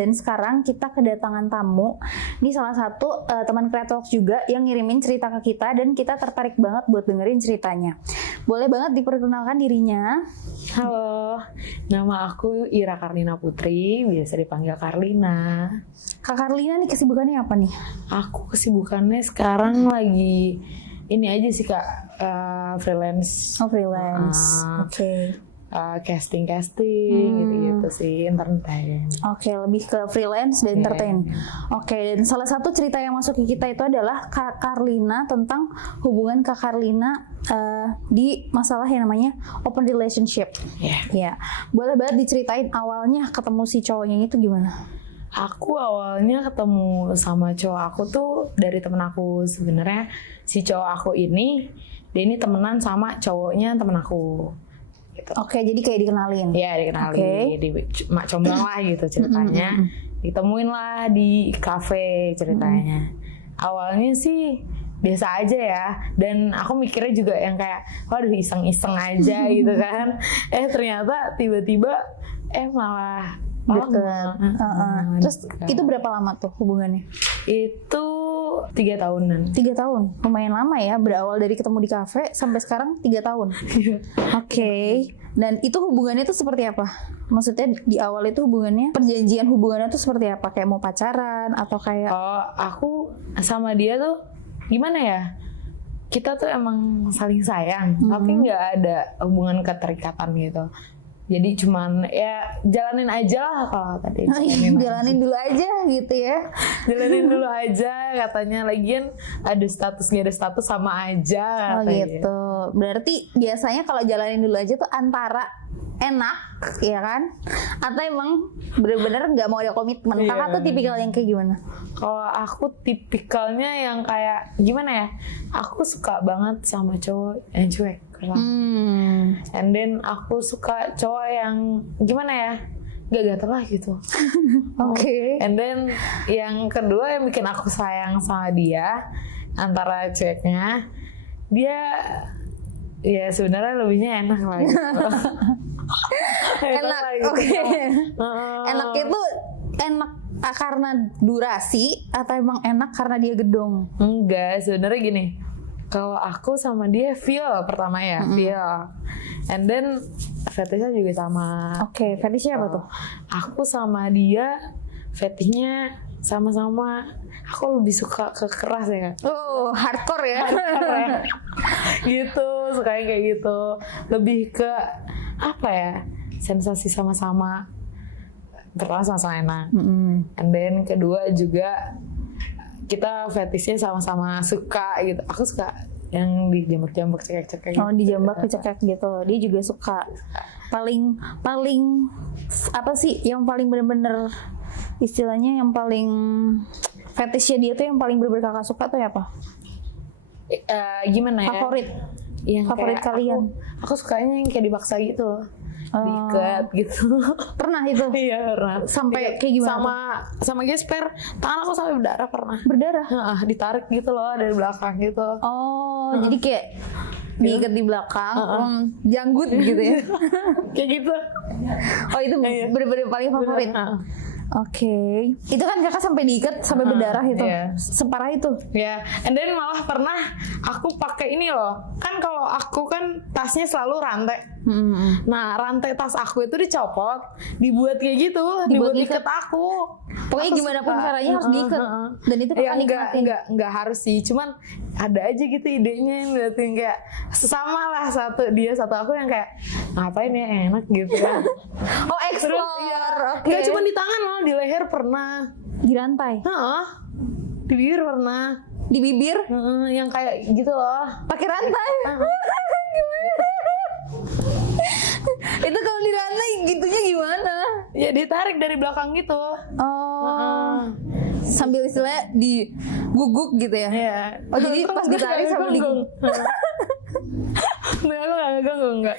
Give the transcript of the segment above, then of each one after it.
Dan sekarang kita kedatangan tamu. Ini salah satu teman Creatalks juga yang ngirimin cerita ke kita dan kita tertarik banget buat dengerin ceritanya. Boleh banget diperkenalkan dirinya. Halo, nama aku Ira Karlina Putri, biasa dipanggil Karlina. Kak Karlina nih kesibukannya apa nih? Aku kesibukannya sekarang lagi ini aja sih Kak, freelance. Oh, freelance. Oke. Casting gitu sih, entertain. Oke, lebih ke freelance dan entertain. Oke, dan salah satu cerita yang masuk ke kita itu adalah Kak Karlina, tentang hubungan Kak Karlina di masalah yang namanya open relationship. Ya, boleh banget diceritain awalnya ketemu si cowoknya itu gimana? Aku awalnya ketemu sama cowok aku tuh dari temen aku. Sebenarnya si cowok aku ini, dia ini temenan sama cowoknya temen aku. Gitu. Oke, jadi kayak dikenalin. Iya, dikenalin, mak comblang lah gitu ceritanya. Ditemuin lah di kafe ceritanya. Awalnya sih biasa aja ya, dan aku mikirnya juga yang kayak, waduh iseng-iseng aja gitu kan. Ternyata tiba-tiba malah deket. Terus itu berapa lama tuh hubungannya? Itu 3 tahunan. 3 tahun, lumayan lama ya. Berawal dari ketemu di kafe sampai sekarang 3 tahun. Oke. Dan itu hubungannya tuh seperti apa? Maksudnya di awal itu hubungannya, perjanjian hubungannya tuh seperti apa? Kayak mau pacaran atau kayak? Oh, aku sama dia tuh gimana ya? Kita tuh emang saling sayang, tapi nggak ada hubungan keterikatan gitu. Jadi cuman ya jalanin aja lah kalau tadi. Jalanin dulu aja gitu ya. Jalanin dulu aja katanya, lagian ada status nggak ada status sama aja. Oh gitu. Berarti biasanya kalau jalanin dulu aja tuh antara enak, ya kan? Atau emang bener-bener nggak mau ada komitmen? Kakak tuh tipikal yang kayak gimana? Kalau aku tipikalnya yang kayak gimana ya? Aku suka banget sama cowok yang cuek. And then aku suka cowok yang gimana ya, gak gatel lah gitu. Oke. And then yang kedua yang bikin aku sayang sama dia, antara cueknya, dia ya sebenarnya lebihnya enak lah gitu. Enak, oke. Enak itu enak karena durasi atau emang enak karena dia gedong? Enggak, sebenarnya gini. Kalau aku sama dia feel pertama ya, feel. And then fetishnya juga sama. Oke, fetishnya apa tuh? Aku sama dia fetishnya sama-sama. Aku lebih suka ke keras ya. Oh, hardcore ya. Gitu, sukanya kayak gitu. Lebih ke apa ya? Sensasi sama-sama. Pertama sama-sama enak. And then kedua juga kita fetishnya sama-sama suka gitu. Aku suka yang dijambak-jambak, cekek-cekek gitu. Oh, dijambak, cekek gitu. Dia juga suka. Paling apa sih yang paling bener-bener istilahnya yang paling fetishnya dia tuh yang paling bener-bener kakak suka tuh apa? Gimana ya? Favorit? Yang favorit kalian? Aku sukanya yang kayak dipaksa gitu. Diikat gitu. Pernah itu? Iya pernah. Sampai kayak gimana? Sama gesper. Tangan aku sampai berdarah pernah. Berdarah? Ditarik gitu loh dari belakang gitu. Oh, jadi kayak diikat di belakang, janggut gitu ya? Kayak gitu. Oh, itu bener-bener paling favorit? Oke. Itu kan kakak sampai diikat sampai berdarah itu. Separah itu. Ya, and then malah pernah aku pakai ini loh. Kan kalau aku kan tasnya selalu rantai. Nah, rantai tas aku itu dicopot, dibuat kayak gitu, dibuat ikat aku. Pokoknya gimana pun caranya harus diikat. Dan itu kakak nikmatin. Enggak harus sih, cuman ada aja gitu idenya yang liatin kayak sesama lah, dia satu aku yang kayak ngapain ya, enak gitu kan. Oh, explore. Enggak cuma di tangan loh, di leher pernah. Di rantai? Di bibir pernah. Di bibir? Yang kayak gitu loh. Pakai rantai? Gimana? Itu kalau di rantai gitunya gimana? Ya ditarik dari belakang gitu. Sambil istilahnya diguguk gitu ya? Iya. Oh, jadi pas ditarik sambil diguguk? Nggak, aku nggak ngeganggu, enggak.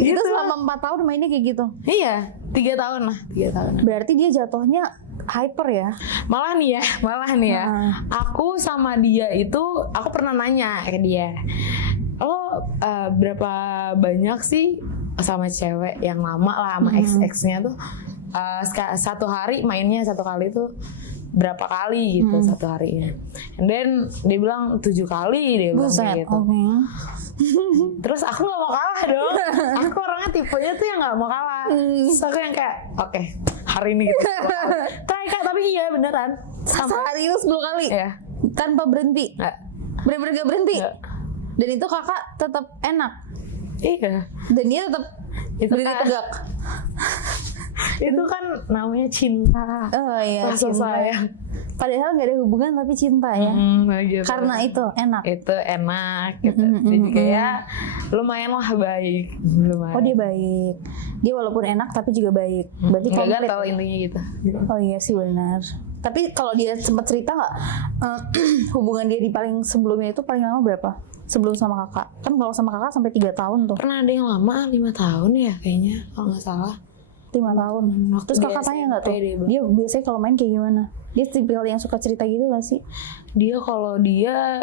Itu selama 4 tahun mainnya kayak gitu? Iya, 3 tahun lah. 3 tahun. Berarti dia jatuhnya hyper ya? Malah nih ya. Aku sama dia itu, aku pernah nanya ke dia, berapa banyak sih sama cewek yang lama lah, sama ex-exnya tuh, Satu hari mainnya 1 kali tuh berapa kali gitu satu harinya. And then dia bilang 7 kali dia bilang kayak gitu. Terus aku nggak mau kalah dong. Aku orangnya tipenya tuh yang nggak mau kalah. Terus aku yang kayak oke, hari ini gitu. Try Kak, tapi iya beneran. Sehari itu 10 kali? Iya. Tanpa berhenti? Nggak. Bener-bener gak berhenti? Nggak. Dan itu kakak tetap enak? Iya. Dan dia tetap berdiri tegak? Itu kan namanya cinta. Oh iya, Rasa cinta. sayang. Padahal gak ada hubungan tapi cinta ya? Gitu. Karena itu enak? Itu enak gitu. Dia juga ya lumayan lah baik. Lumayan. Oh dia baik. Dia walaupun enak tapi juga baik. Berarti Nggak komplit. gatal intinya gitu. Oh iya sih benar. Tapi kalau dia sempat cerita nggak hubungan dia di paling sebelumnya itu paling lama berapa? Sebelum sama kakak? Kan kalau sama kakak sampai 3 tahun tuh. Pernah ada yang lama 5 tahun ya kayaknya kalau nggak salah. 5 tahun. Waktu Terus di kakak tanya nggak tuh? SMP Dia biasanya kalau main kayak gimana? Dia tipikal yang suka cerita gitu gak sih? Dia kalau dia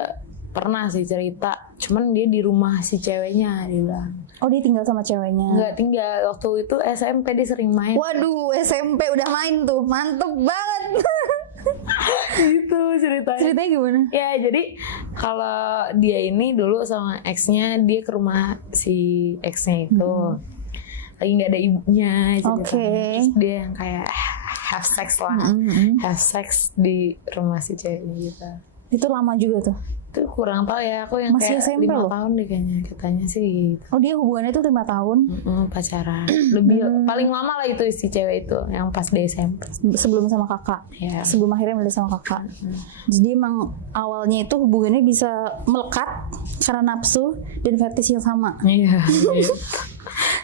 pernah sih cerita, cuman dia di rumah si ceweknya dia bilang. Oh dia tinggal sama ceweknya? Nggak tinggal, waktu itu SMP dia sering main. Waduh SMP udah main tuh, mantep banget. Gitu ceritanya. Ceritanya gimana? Ya jadi kalau dia ini dulu sama exnya, dia ke rumah si exnya itu lagi nggak ada ibunya ceritanya. Terus dia yang kayak have sex lah, have sex di rumah si ceweknya gitu. Itu lama juga tuh? Itu kurang tahu ya, aku yang Masih kayak SMP 5 loh? tahun deh kayaknya, katanya sih gitu. Oh dia hubungannya tuh 5 tahun? Pacaran. Lebih paling lama lah itu si cewek itu yang pas di SMP. Sebelum sama kakak? Ya. Sebelum akhirnya milih sama kakak? Jadi emang awalnya itu hubungannya bisa melekat karena nafsu dan fetish yang sama? Iya.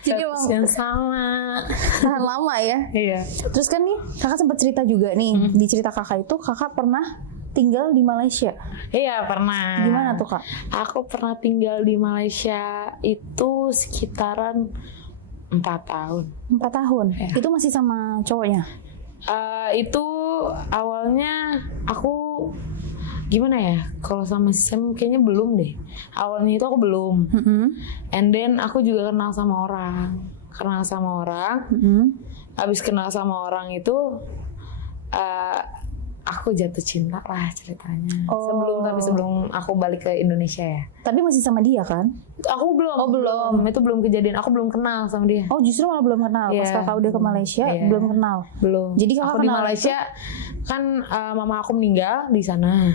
Jadi emang yang sama. tahan lama ya? Iya. Terus kan nih kakak sempat cerita juga nih, di cerita kakak itu kakak pernah tinggal di Malaysia. Iya pernah. Gimana tuh kak? Aku pernah tinggal di Malaysia itu sekitaran 4 tahun. 4 tahun? Ya. Itu masih sama cowoknya? Itu awalnya aku gimana ya? Kalau sama si Sam kayaknya belum deh. Awalnya itu aku belum. And then aku juga kenal sama orang. Habis kenal sama orang itu aku jatuh cinta lah ceritanya. Sebelum aku balik ke Indonesia ya. Tapi masih sama dia kan? Aku belum. Oh belum. Itu belum kejadian. Aku belum kenal sama dia. Oh justru malah belum kenal. Pas Iya. kakak udah ke Malaysia belum kenal. Belum. Jadi kakak aku di kenal Malaysia kan mama aku meninggal di sana.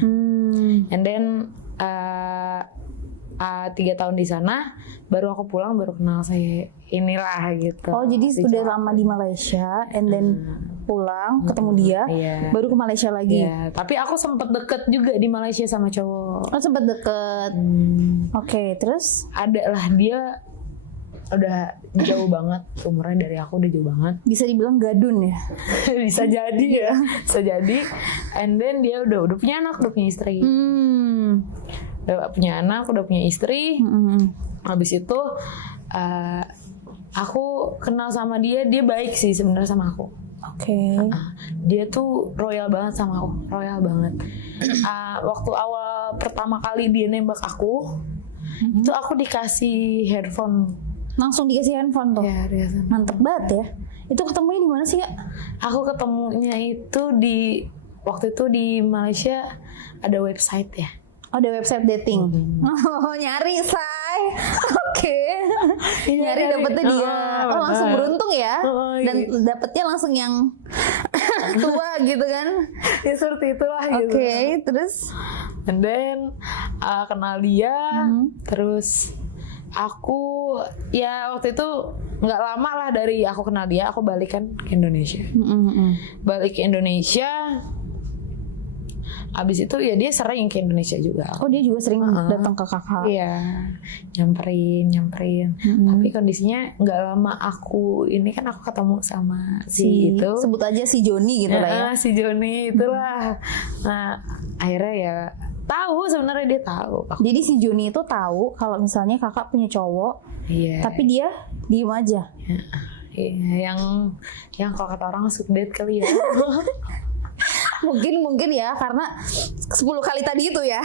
And then 3 tahun di sana, baru aku pulang baru kenal saya inilah gitu. Oh jadi Si udah cowok. lama di Malaysia, and then pulang ketemu dia, Iya. baru ke Malaysia lagi. Iya, tapi aku sempet deket juga di Malaysia sama cowok. Oh sempet deket. Oke, terus Ada lah, dia udah jauh banget, umurnya dari aku udah jauh banget. bisa dibilang gadun ya? Bisa jadi ya, bisa jadi. And then dia udah punya anak, udah punya istri. Udah punya anak, udah punya istri. Habis itu aku kenal sama dia baik sih sebenarnya sama aku. Oke. Dia tuh royal banget sama aku, royal banget. Waktu awal pertama kali dia nembak aku, itu aku dikasih headphone. Langsung dikasih handphone tuh? Ya, dikasih. Mantep banget ya. Itu ketemunya di mana sih kak? Aku ketemunya itu waktu itu di Malaysia ada website ya. Oh, ada website dating. Oh, nyari say. Oke. Nyari dapetnya dia. Oh, langsung beruntung ya. Dan dapetnya langsung yang tua gitu kan. Ya seperti itulah gitu. Oke, terus And then kenal dia, terus aku ya waktu itu nggak lama lah dari aku kenal dia, aku balik kan ke Indonesia. Balik ke Indonesia. Abis itu ya dia sering ke Indonesia juga. oh dia juga sering datang ke kakak. Iya, nyamperin. Tapi kondisinya nggak lama aku ini kan aku ketemu sama si itu. Sebut aja si Joni gitu lah ya. Si Joni itulah. Nah akhirnya ya tahu, sebenarnya dia tahu. Jadi si Joni itu tahu kalau misalnya kakak punya cowok, Iya. tapi dia diem aja. Iya, yang kalau kata orang suka date kali ya. mungkin ya karena 10 kali tadi itu ya.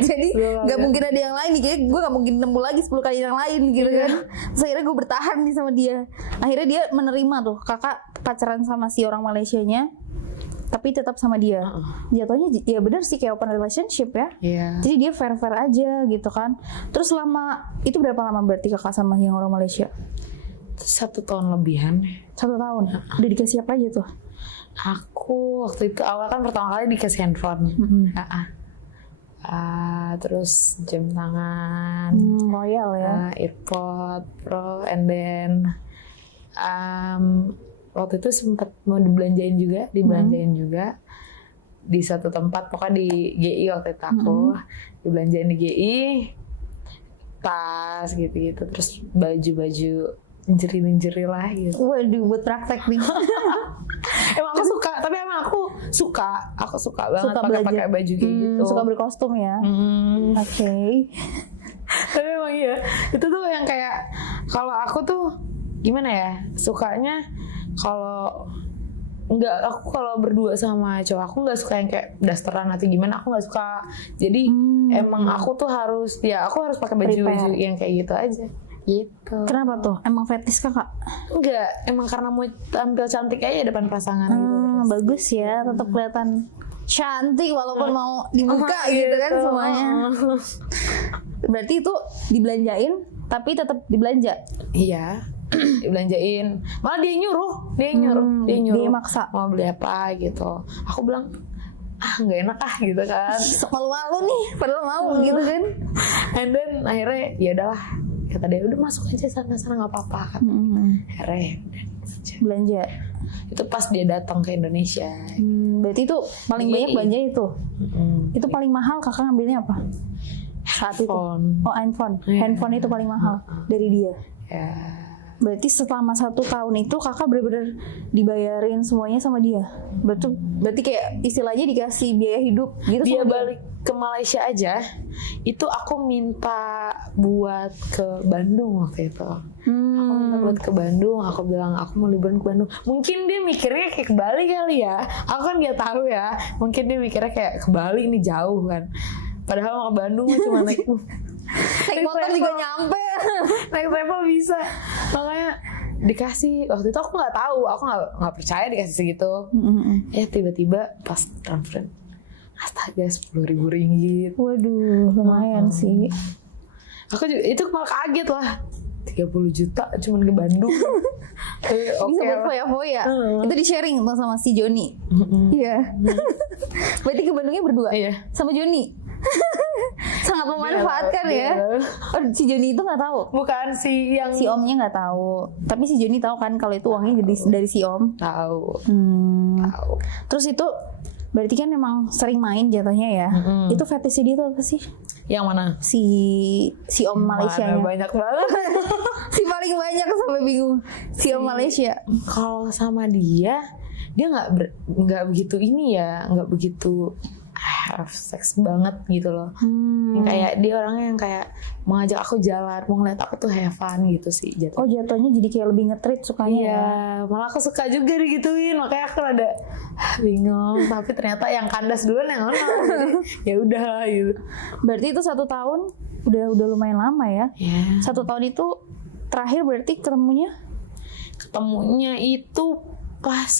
Jadi nggak mungkin ada yang lain nih, kayak gue nggak mungkin nemu lagi 10 kali yang lain gitu kan. Terus akhirnya gue bertahan nih sama dia. Akhirnya dia menerima tuh kakak pacaran sama si orang Malaysianya, tapi tetap sama dia. Jatuhnya ya benar sih kayak open relationship ya. Jadi dia fair aja gitu kan. Terus itu berapa lama berarti kakak sama yang orang Malaysia? 1 tahun lebihan. 1 tahun. Udah dikasih apa aja tuh? Aku waktu itu awal kan pertama kali dikasih handphone. Terus jam tangan, royal ya, AirPod Pro, and then waktu itu sempat mau dibelanjain juga di satu tempat, pokoknya di GI waktu itu aku dibelanjain di GI, tas gitu-gitu, terus baju lingerie lah gitu. Waduh, buat praktek nih. Emang aku suka, tapi emang aku suka banget pakai baju kayak gitu. Suka berkostum ya. Oke. Tapi emang iya, itu tuh yang kayak kalau aku tuh gimana ya, sukanya kalau berdua sama cowok aku nggak suka yang kayak dasteran atau gimana, aku nggak suka. Jadi emang aku tuh harus pakai baju yang kayak gitu aja. Gitu. Kenapa tuh? Emang fetish kakak? Enggak, emang karena mau tampil cantik aja depan pasangan gitu. Bagus ya, tetap kelihatan cantik walaupun mau dibuka gitu kan semuanya. Berarti itu dibelanjain tapi tetap dibelanja? Iya. Dibelanjain, malah dia nyuruh dia maksa mau beli apa gitu. Aku bilang nggak enak gitu kan, malu-malu nih padahal mau gitu kan. And then akhirnya ya udahlah, kata dia udah masuk aja sana nggak apa-apa kan. Akhirnya belanja itu pas dia datang ke Indonesia. Berarti itu paling banyak belanja itu. Itu paling mahal kakak ngambilnya apa saat handphone. Itu handphone itu paling mahal dari dia ya. Berarti selama 1 tahun itu kakak benar-benar dibayarin semuanya sama dia. Berarti kayak istilahnya dikasih biaya hidup gitu. Dia balik ke Malaysia aja, itu aku minta buat ke Bandung waktu itu. Aku minta buat ke Bandung, aku bilang aku mau liburan ke Bandung. Mungkin dia mikirnya kayak ke Bali kali ya. Aku kan nggak tahu ya. Mungkin dia mikirnya kayak ke Bali ini jauh kan. Padahal mau ke Bandung cuma naik motor juga nyampe. Naik travel bisa. Makanya dikasih, waktu itu aku nggak tahu, aku nggak percaya dikasih segitu. Tiba-tiba pas transfer, astaga 10.000 ringgit. Waduh, lumayan sih. Aku juga itu malah kaget lah, 30 juta cuman ke Bandung. Bisa buat foya-foya. Itu di sharing tuh sama si Joni. Iya. Berarti ke Bandungnya berdua? Iya. Sama Joni. Sangat memanfaatkan ya. Si Joni itu nggak tahu. Bukan si omnya nggak tahu. Tapi si Joni tahu kan kalau itu uangnya dari si om. Tahu. Terus itu berarti kan memang sering main jatuhnya ya. Itu fetishnya dia tuh apa sih? Yang mana? Si om Malaysianya. Banyak banget. Si paling banyak sampai bingung. Si om Malaysia. Kalau sama dia nggak begitu ini ya, nggak begitu seks banget gitu loh. Kayak dia orangnya yang kayak mengajak aku jalan, mau ngeliat aku tuh have fun gitu sih jatuh. Oh, jatuhnya jadi kayak lebih nge-treat sukanya. Iya, malah aku suka juga digituin, makanya aku rada bingung. Tapi ternyata yang kandas duluan yang menang. Ya udah gitu. Berarti itu 1 tahun udah lumayan lama ya. 1 tahun itu terakhir berarti ketemunya itu pas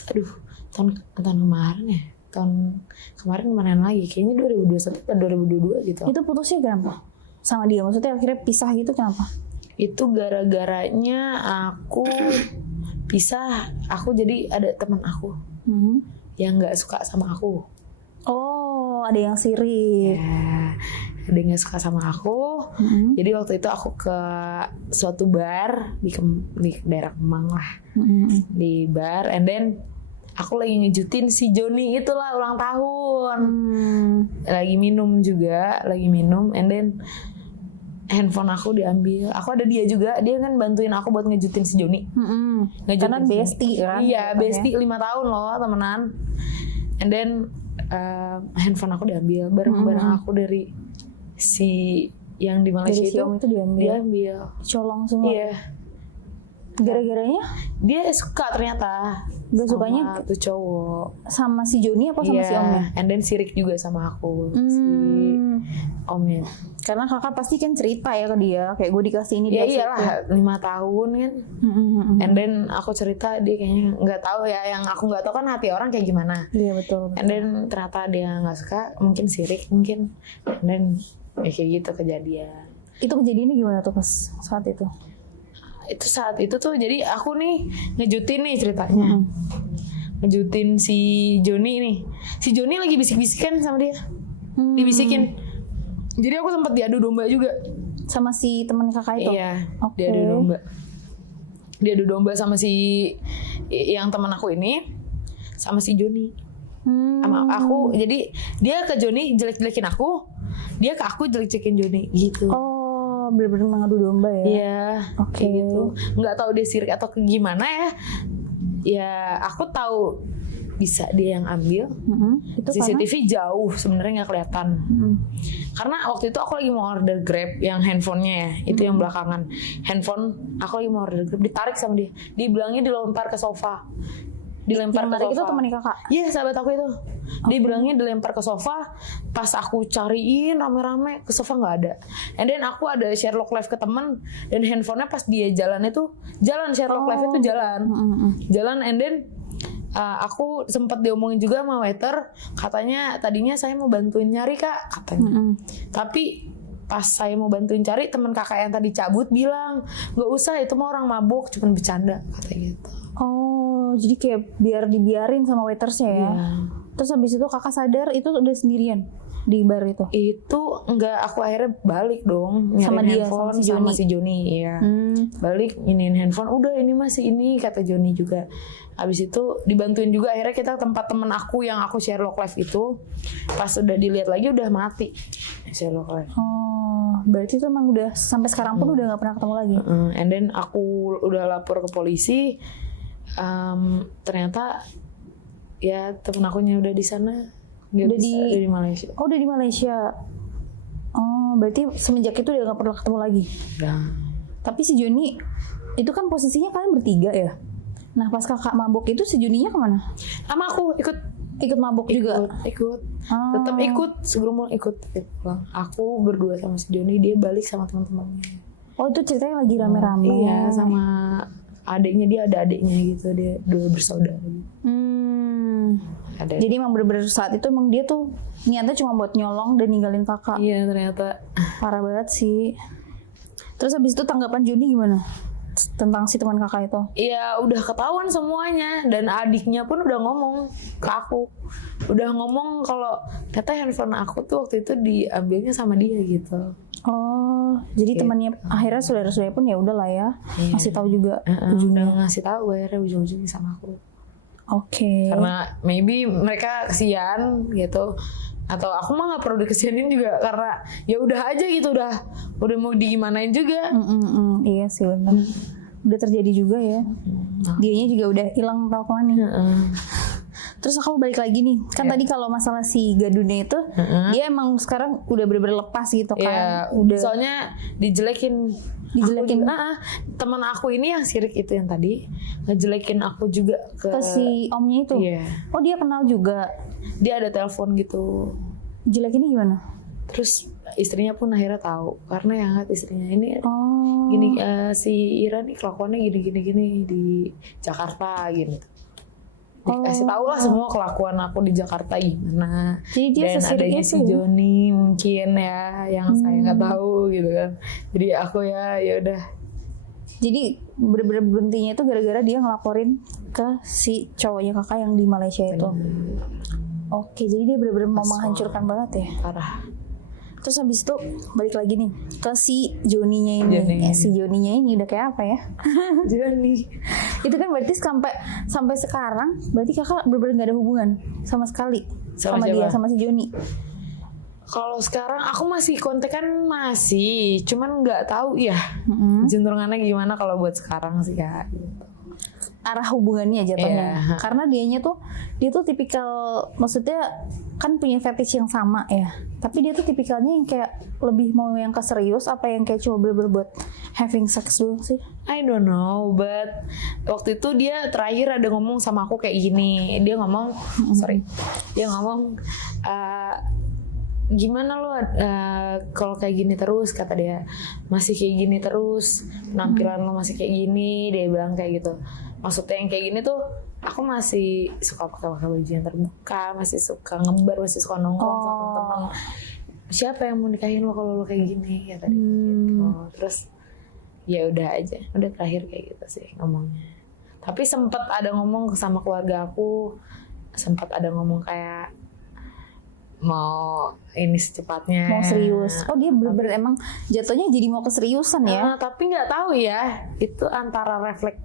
tahun kemarin ya. Tahun kemarin kemarin lagi kayaknya 2021 atau 2022 gitu. Itu putusnya kenapa sama dia? Maksudnya akhirnya pisah gitu kenapa? Itu gara-garanya aku pisah. Aku jadi ada teman aku yang nggak suka sama aku. Oh, ada yang sirik. Ya, ada yang nggak suka sama aku. Jadi waktu itu aku ke suatu bar di daerah Kemang lah. Di bar, and then aku lagi ngejutin si Joni itulah ulang tahun. Lagi minum, and then handphone aku diambil. Aku ada dia juga, dia kan bantuin aku buat ngejutin si Joni. Karena bestie kan? Iya, bestie 5 tahun loh temenan. And then handphone aku diambil, barang-barang aku dari si yang di Malaysia dari si om itu diambil. Dicolong semua. Iya. Gara-garanya Dia suka ternyata. Gak sukanya sama tuh cowok. sama si Joni apa sama si omnya? And then sirik juga sama aku si omnya. Karena kakak pasti kan cerita ya ke dia, kayak gue dikasih ini Ya dia iyalah 5 tahun kan. And then aku cerita, dia kayaknya nggak tahu ya. Yang aku nggak tahu kan hati orang kayak gimana. Iya betul. And then ternyata dia nggak suka, mungkin sirik mungkin. And then ya kayak gitu kejadian. Itu kejadiannya gimana tuh pas saat itu? Itu saat itu tuh jadi aku nih ngejutin nih ceritanya. Ngejutin si Joni nih. Si Joni lagi bisik-bisikan sama dia. Dibisikin. Jadi aku sempat diadu domba juga Sama si teman kakak itu? Iya. Oke. Diadu domba. Diadu domba sama si yang teman aku ini sama si Joni. Sama aku. Jadi dia ke Joni jelek-jelekin aku, dia ke aku jelek-jelekin Joni gitu. Oh, bener-bener mengadu domba ya? Iya, Oke. kayak gitu. Nggak tahu dia sirik atau gimana ya. Ya, aku tahu bisa dia yang ambil. Itu CCTV jauh sebenarnya nggak kelihatan. Karena waktu itu aku lagi mau order Grab yang handphonenya ya, itu yang belakangan. Handphone aku lagi mau order Grab, ditarik sama dia. Dibilangnya dilempar ke sofa. Dilempar yang ke tarik sofa. itu temannya kakak? Iya, sahabat aku itu. Dia bilangnya dilempar ke sofa. Pas aku cariin rame-rame ke sofa nggak ada. And then aku ada Sherlock Live ke temen, dan handphonenya pas dia jalan itu jalan, Sherlock Live itu jalan. Jalan, and then aku sempat diomongin juga sama waiter, katanya tadinya saya mau bantuin nyari kak katanya. Tapi pas saya mau bantuin cari, teman kakak yang tadi cabut bilang nggak usah, itu mah orang mabuk, cuman bercanda katanya gitu. Oh, jadi kayak biar dibiarin sama waitersnya ya? Iya. Terus habis itu kakak sadar itu udah sendirian di bar itu? Itu enggak, aku akhirnya balik dong nyariin Sama dia, handphone sama si si Joni ya. Balik iniin handphone, udah ini masih ini kata Joni juga. Habis itu dibantuin juga, akhirnya kita tempat temen aku yang aku Sherlock Live itu, pas udah dilihat lagi udah mati Sherlock Live. Oh, berarti itu emang udah sampai sekarang pun udah nggak pernah ketemu lagi? And then aku udah lapor ke polisi. Ternyata ya temen akunya udah di sana, udah di Malaysia. Oh, udah di Malaysia. Oh, berarti semenjak itu udah nggak pernah ketemu lagi. Udah. Tapi si Joni itu kan posisinya kalian bertiga ya. Nah, pas kakak mabuk itu si Joninya kemana? Sama aku Ikut mabuk juga. Ikut. Tetap ikut, segeromol ikut pulang. Aku berdua sama si Joni, dia balik sama teman-temannya. Oh, itu ceritanya lagi rame-rame. Iya, sama adiknya, dia ada adiknya gitu, dia dua bersaudara. Ada. Jadi emang bener-bener saat itu emang dia tuh niatnya cuma buat nyolong dan ninggalin kakak. Iya, ternyata. Parah banget sih. Terus habis itu tanggapan Joni gimana tentang si teman kakak itu? Iya, udah ketahuan semuanya, dan adiknya pun udah ngomong ke aku. Udah ngomong kalau ternyata handphone aku tuh waktu itu diambilnya sama dia gitu. Oh, jadi temannya akhirnya saudara-saudara pun ya udahlah ya, masih tahu juga Udah ngasih tahu akhirnya ujung-ujungnya sama aku. Oke. Karena maybe mereka kesian gitu, atau aku mah nggak perlu dikesianin juga, karena ya udah aja gitu, udah mau digimanain juga. Iya sih benar. Udah terjadi juga ya. Dianya juga udah hilang tahu kemana. Terus aku balik lagi nih, kan tadi kalau masalah si Gadunnya itu, dia emang sekarang udah bener-bener lepas gitu kan. Udah. Soalnya dijelekin. Teman aku ini yang sirik itu yang tadi ngejelekin aku juga ke si omnya itu. Iya. Oh, dia kenal juga. Dia ada telepon gitu. Jelekinnya gimana? Terus istrinya pun akhirnya tahu, karena yang lihat istrinya ini gini, si Ira nih kelakuannya gini di Jakarta gitu. Dikasih tahu lah semua kelakuan aku di Jakarta gimana. Jadi dia dan adanya si Joni mungkin ya yang saya nggak tahu gitu kan. Jadi aku ya udah. Jadi bener-bener berhentinya itu gara-gara dia ngelaporin ke si cowoknya kakak yang di Malaysia itu. Oke, jadi dia bener-bener mau menghancurkan banget ya. Parah. Terus habis itu balik lagi nih ke si Joninya ini. Si Joninya ini udah kayak apa ya? Joni. Itu kan berarti sampai sekarang berarti kakak bener-bener gak ada hubungan sama sekali sama dia, sama si Joni. Kalau sekarang aku masih kontekan masih, cuman nggak tahu ya jentrungannya gimana kalau buat sekarang sih kak. Gitu. arah hubungannya jatuhnya. Iya. Karena dia tuh tipikal, maksudnya kan punya fetish yang sama ya. Tapi dia tuh tipikalnya yang kayak lebih mau yang ke serius apa yang kayak cuma bener-bener buat having sex doang sih? I don't know, but waktu itu dia terakhir ada ngomong sama aku kayak gini. Dia ngomong, dia ngomong, gimana lo kalau kayak gini terus, kata dia, masih kayak gini terus, penampilan lo masih kayak gini, dia bilang kayak gitu. Maksudnya yang kayak gini tuh, aku masih suka pakai baju yang terbuka, masih suka ngebar, masih suka nongkrong sama teman-teman. Siapa yang mau nikahin lo kalau lo kayak gini, ya tadi gitu. Terus ya udah aja, udah terakhir kayak gitu sih ngomongnya. Tapi sempat ada ngomong sama keluarga aku, sempat ada ngomong kayak mau ini secepatnya, Mau serius. Oh dia bener-bener emang jatuhnya jadi mau keseriusan ya? tapi nggak tahu ya itu antara refleks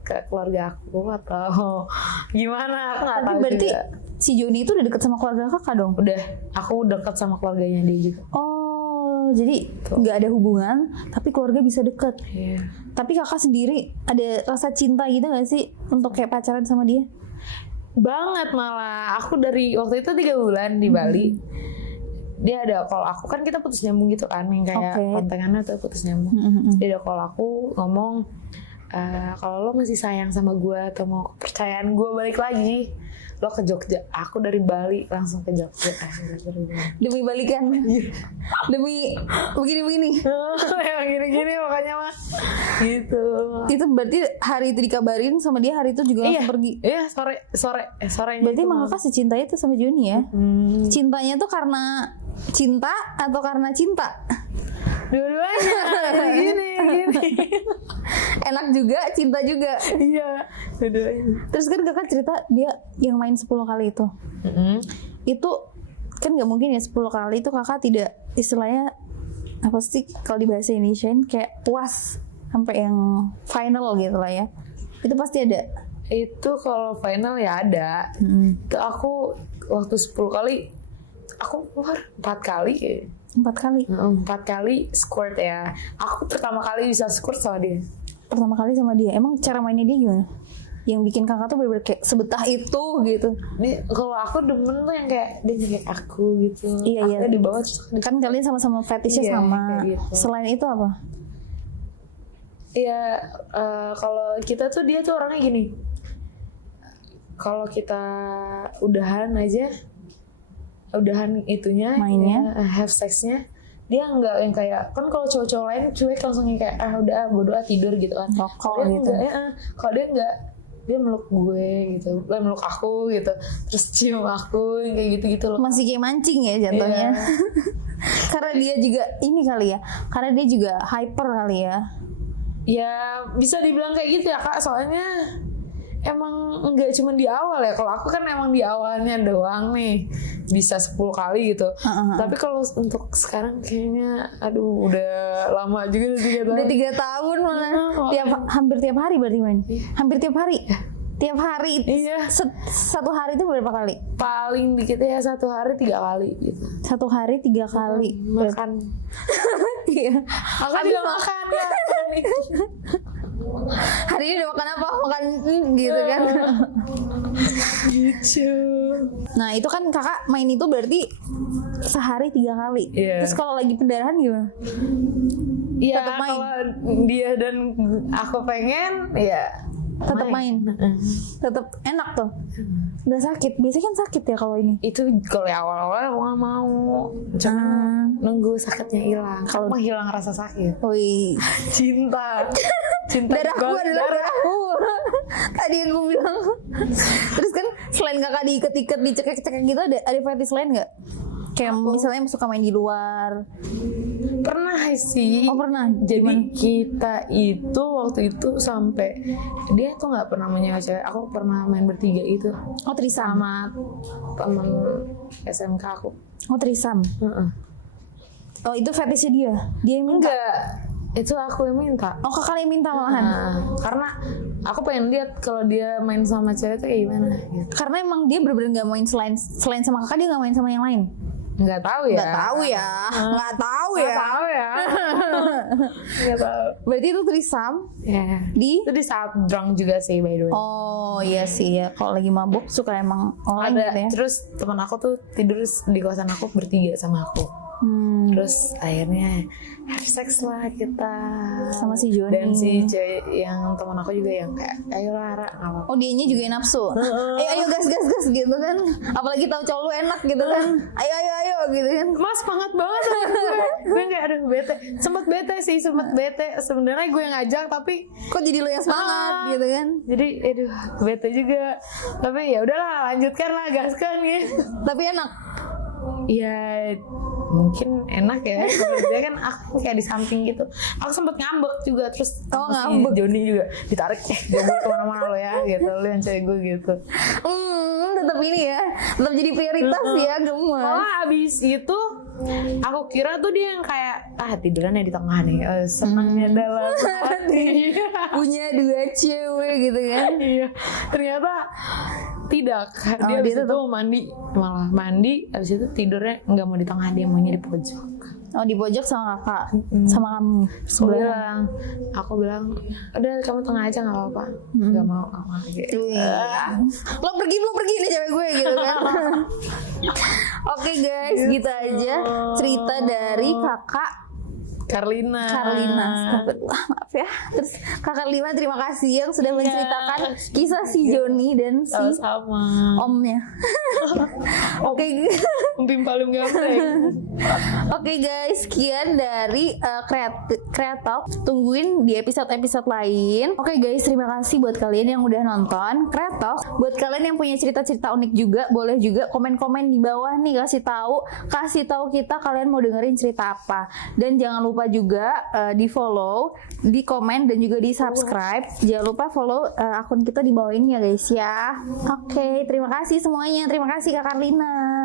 ke keluarga aku atau gimana, aku nggak Tapi tahu berarti juga. si Joni itu udah deket sama keluarga kakak dong? Udah, aku deket sama keluarganya dia juga. Oh, jadi nggak ada hubungan, tapi keluarga bisa deket. Iya. Tapi kakak sendiri ada rasa cinta gitu nggak sih untuk kayak pacaran sama dia? Banget malah. Aku dari waktu itu 3 bulan di Bali. Dia ada call aku, kan kita putus nyambung gitu kan, yang kayak kontengannya tuh putus nyambung. Dia ada call aku ngomong, kalau lo masih sayang sama gue atau mau kepercayaan gue balik lagi, lo ke Jogja. Aku dari Bali langsung ke Jogja. Demi balikan, demi begini-begini. Yang gini-gini makanya mah gitu. Itu berarti hari itu dikabarin sama dia, hari itu juga langsung pergi. Iya, sorenya. Berarti itu emang kakak secinta itu sama Joni ya? Cintanya tuh karena cinta atau karena cinta? Dua-duanya gini. Enak juga, cinta juga. Iya, dua-duanya. Terus kan kakak cerita dia yang main 10 kali itu. Itu kan nggak mungkin ya 10 kali itu kakak tidak, istilahnya apa sih kalau di bahasa Indonesia kayak puas sampai yang final gitu lah ya. Itu pasti ada. Itu kalau final ya ada. Itu aku waktu 10 kali aku keluar 4 kali kayak. 4 kali. 4 kali squirt ya. Aku pertama kali bisa squirt sama dia. Pertama kali sama dia. Emang cara mainnya dia gimana? Yang bikin kakak tuh bener-bener kayak sebetah itu gitu. Nih kalau aku demen tuh yang kayak dia nyekek aku gitu. Iya, aku iya. di bawah Kan kalian sama-sama fetishnya Iya, sama. kayak gitu. Selain itu apa? Iya, kalau kita tuh dia tuh orangnya gini. Kalau kita udahan itunya, Mainnya. ya, have sexnya, dia nggak yang kayak, kan kalau cowok-cowok lain cuek langsung yang kayak udah bodo tidur gitu kan. Rokok Dia gitu. enggak, kalau dia enggak, dia meluk gue gitu, meluk aku gitu, terus cium aku yang kayak gitu loh. Masih kayak mancing ya jatuhnya. Iya. Karena dia juga ini kali ya. Karena dia juga hyper kali ya. Ya bisa dibilang kayak gitu ya Kak, soalnya emang nggak cuma di awal ya. Kalau aku kan emang di awalnya doang nih bisa 10 kali gitu. Tapi kalau untuk sekarang kayaknya aduh udah lama juga sih Udah 3 tahun malah. Hampir tiap hari berarti main. Hampir tiap hari. Tiap hari. Iya. Satu hari itu berapa kali? Paling dikit ya 1 hari 3 kali gitu. 1 hari 3 kali. Makan. Iya. Aku juga makan ya. Hari ini udah makan apa? Makan gitu kan. Gitu. Nah itu kan kakak main itu berarti sehari 3 kali. Iya. Terus kalau lagi pendarahan gimana? Iya, Tetep main. kalau dia dan aku pengen ya Tetap main. Tetap enak tuh. Nggak sakit. Biasanya kan sakit ya kalau ini. Itu kalau ya awal-awal aku nggak mau, cuma nunggu sakitnya hilang. Kalau mah hilang rasa sakit. Wih. Cinta Darahku gol- adalah darahku. Tadi yang gue bilang. Terus kan selain kakak diikat-ikat, dicekek-cekek gitu, ada fetish lain nggak? Kayak misalnya suka main di luar. Pernah sih. Oh pernah. Jadi Gimana? kita itu waktu itu sampai dia tuh nggak pernah menyewa cewek. Aku pernah main bertiga itu Oh trisam. sama temen SMK aku. Oh trisam. Oh itu fetishnya dia. Dia yang minta. Enggak, itu aku yang minta. Oh kakak yang minta malahan. Karena aku pengen lihat kalau dia main sama cewek itu kayak gimana gitu. Karena emang dia bener-bener nggak main selain sama kakak, dia nggak main sama yang lain. Nggak tahu ya. Nggak tahu ya. Nggak tahu Nggak ya. tahu ya. Nggak tahu. Berarti itu threesome Ya. di. Itu di saat drunk juga sih by the way. Oh iya sih ya. Kalau lagi mabuk suka emang online Ada gitu ya. terus teman aku tuh tidur di kosan aku bertiga sama aku. Terus akhirnya have sex lah kita Sama si Joni. dan si cewek yang teman aku juga yang kayak ayo Lara nggak apa-apa. Oh dianya juga yang nafsu. Ayo gas gitu kan. Apalagi tahu cowok lu enak gitu kan. Ayo gitu kan. Mas semangat banget sama gue kayak aduh bete sempet bete sebenarnya gue yang ngajak tapi Kok jadi lu yang semangat gitu kan. jadi aduh bete juga tapi ya udahlah lanjutkan lah gaskan gitu. Tapi enak. Ya mungkin enak ya dia kan aku kayak di samping gitu aku sempet ngambek juga terus Oh, si ngambek. Joni juga ditarik jangan kemana-mana lo ya gitu lo yang cewek gue gitu Tetap ini ya. Tetap jadi prioritas ya gemes. malah abis itu aku kira tuh dia yang kayak tidurannya di tengah nih senangnya dalam hati Punya 2 cewek gitu kan. iya ternyata tidak dia dia abis itu malah mandi abis itu tidurnya nggak mau di tengah dia maunya di pojok. Oh di pojok sama kakak. Sama kamu. Aku bilang udah kamu tengah aja nggak apa-apa nggak mau gitu. Lo pergi nih cewek gue gitu kan. Oke guys, gitu aja cerita dari kakak Carlina. Astagfirullah, maaf ya. Terus kakak Carlina terima kasih yang sudah menceritakan kisah si Joni dan si sama omnya. Oke. Pimpalum gambreng. Oke guys, sekian dari Kreatalk. Tungguin di episode-episode lain. Oke guys, terima kasih buat kalian yang udah nonton Kreatalk. Buat kalian yang punya cerita-cerita unik juga, boleh juga komen-komen di bawah nih kasih tahu kita kalian mau dengerin cerita apa. Dan jangan lupa juga di follow, di komen dan juga di subscribe. Jangan lupa follow akun kita di bawah ini ya guys ya. Oke, terima kasih semuanya. Terima kasih Kak Carlina.